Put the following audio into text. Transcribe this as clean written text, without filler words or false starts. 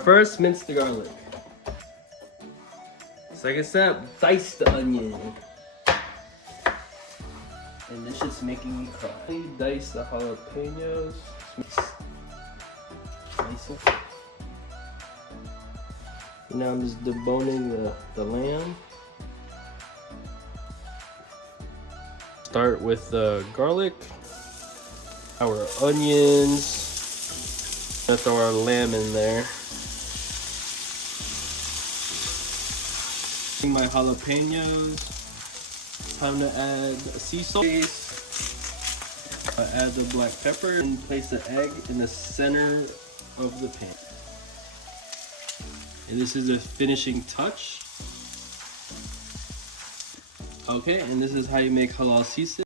First, mince the garlic. Second step, dice the onion. And this shit's making me cry. Dice the jalapenos. Dice it. Now I'm just deboning the lamb. Start with the garlic, our onions. Gonna throw our lamb in there. My jalapenos. Time to add sea salt. Add the black pepper and place the egg in the center of the pan. And this is a finishing touch. Okay, and this is how you make halal sisig.